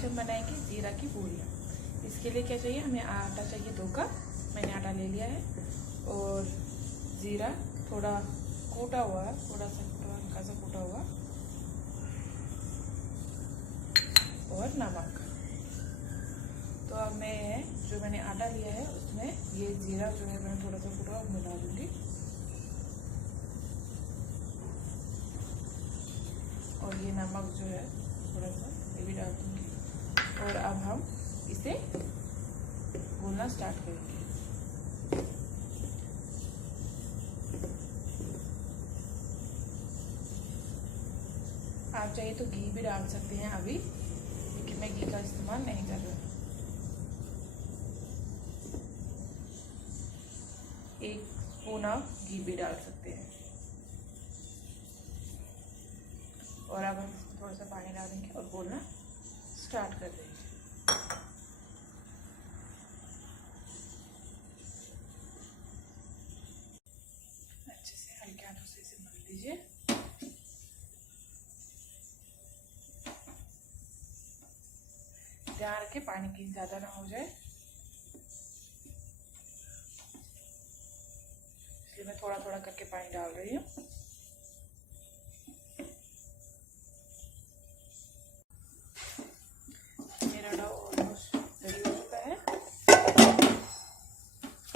आज हम बनाएंगे जीरा की पूरियाँ। इसके लिए क्या चाहिए, हमें आटा चाहिए 2 कप। मैंने आटा ले लिया है और जीरा थोड़ा कूटा हुआ है, थोड़ा सा हल्का सा कूटा हुआ, और नमक। तो अब मैं जो मैंने आटा लिया है उसमें ये जीरा जो है मैंने थोड़ा सा कूटा हुआ मिला दूँगी, और ये नमक जो है थोड़ा सा ये भी डाल दूँगी। और अब हम इसे भूनना स्टार्ट करेंगे। आप चाहिए तो घी भी डाल सकते हैं अभी, लेकिन मैं घी का इस्तेमाल नहीं कर रहा। 1 स्पून आप घी भी डाल सकते हैं। और अब हम इसमें थोड़ा सा पानी डालेंगे और भूनना स्टार्ट कर देंगे। अच्छे से हल्के हाथों से इसे मल लीजिए। ध्यान रखें पानी की ज़्यादा ना हो जाए, इसलिए मैं थोड़ा थोड़ा करके पानी डाल रही हूँ। मेरा डो ऑलमोस्ट रेडी हो चुका है।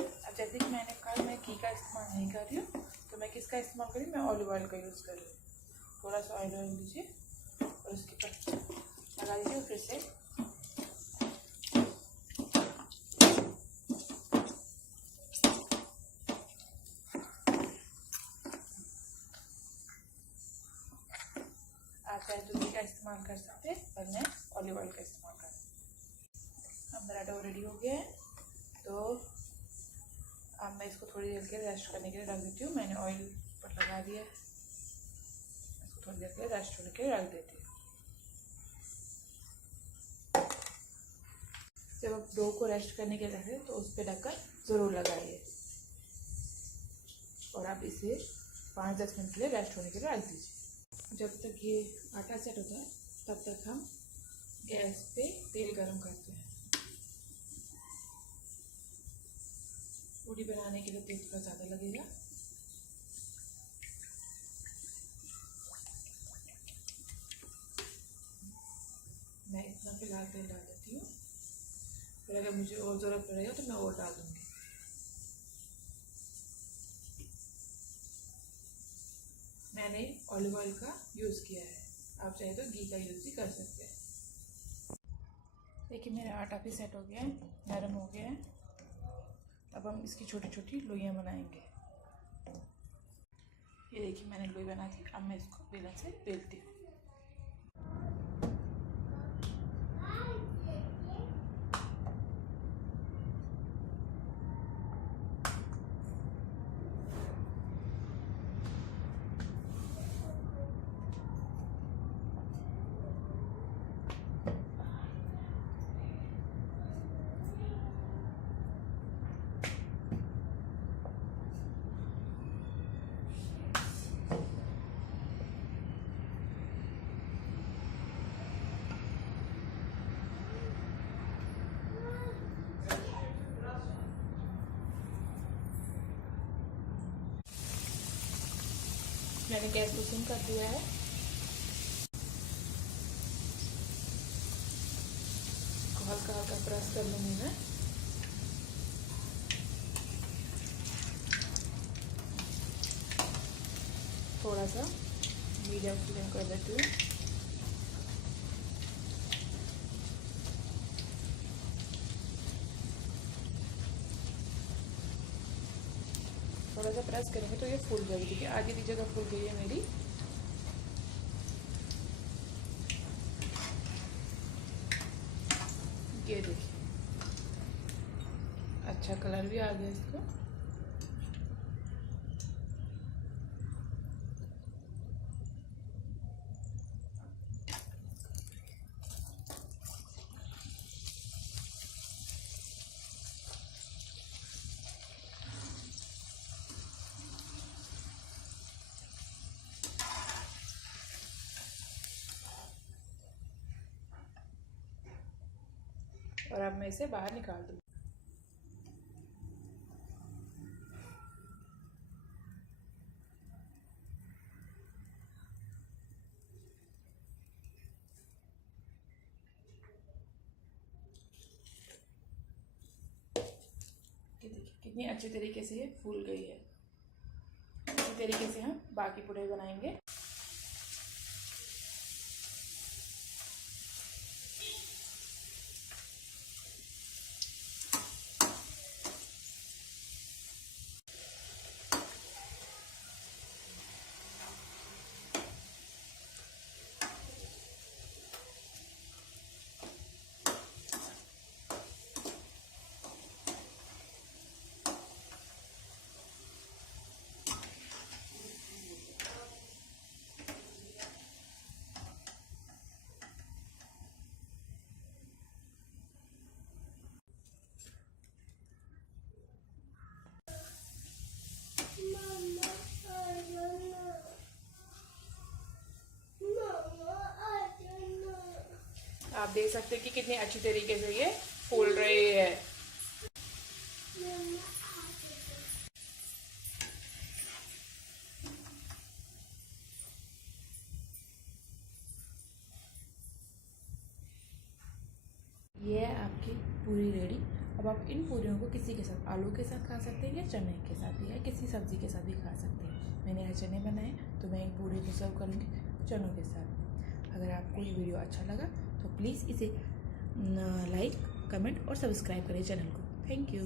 अब जैसे कि मैंने कहा मैं घी का इस्तेमाल नहीं कर रही हूँ, तो मैं किसका इस्तेमाल करी, मैं ऑलिव ऑयल का यूज़ कर रही हूँ। थोड़ा सा ऑयल लीजिए और उसके ऊपर लगा दीजिए, फिर से आप चाहे तो घी का इस्तेमाल कर सकते हैं, पर मैं ऑलिव ऑयल का इस्तेमाल कर रही हूँ। अब मेरा डो रेडी हो गया है, तो अब मैं इसको थोड़ी देर के लिए रेस्ट करने के लिए रख देती हूँ। मैंने ऑयल पर लगा दिया है, इसको थोड़ी देर के लिए रेस्ट होने के लिए रख देती हूँ। जब आप डो को रेस्ट करने के लिए रखें तो उस पर ढक्कन ज़रूर लगाइए, और आप इसे 5-10 मिनट के लिए रेस्ट होने के लिए रख दीजिए। जब तक ये आटा सेट होता है तब तक हम गैस पे तेल गरम करते हैं। पूरी बनाने के लिए तेल थोड़ा ज़्यादा लगेगा। मैं इतना फिलहाल तेल डाल देती हूँ, फिर अगर मुझे और ज़रूरत पड़ेगा तो मैं और डाल दूँगी। मैंने ऑलिव ऑयल का यूज़ किया है, आप चाहे तो घी का यूज़ भी कर सकते हैं। देखिए मेरा आटा भी सेट हो गया है, नरम हो गया है। अब हम इसकी छोटी छोटी लोइयाँ बनाएंगे। ये देखिए मैंने लोई बना दी, अब मैं इसको बेलन से बेलती हूँ। मैंने गैस को सिम कर दिया है। हल्का हल्का प्रेस कर लूँगी मैं। थोड़ा सा मीडियम फ्लेम कर देती हूँ। थोड़ा सा प्रेस करेंगे तो ये फूल जाएगी। देखिए आधी की जगह फूल गई है मेरी। ये देखिए अच्छा कलर भी आ गया इसको। और अब मैं इसे बाहर निकाल दूँ। देखिए कितनी अच्छी तरीके से ये फूल गई है। इसी तरीके से हम बाकी पूड़े बनाएंगे। आप देख सकते हैं कि कितनी अच्छी तरीके से ये फूल रही है। ये है आपकी पूरी रेडी। अब आप इन पूरियों को किसी के साथ, आलू के साथ खा सकते हैं या चने के साथ भी, या किसी सब्ज़ी के साथ भी खा सकते हैं। मैंने आज चने बनाए तो मैं इन पूरी को सर्व करूँगी चनों के साथ। अगर आपको ये वीडियो अच्छा लगा तो प्लीज़ इसे लाइक, कमेंट और सब्सक्राइब करें चैनल को। Thank you.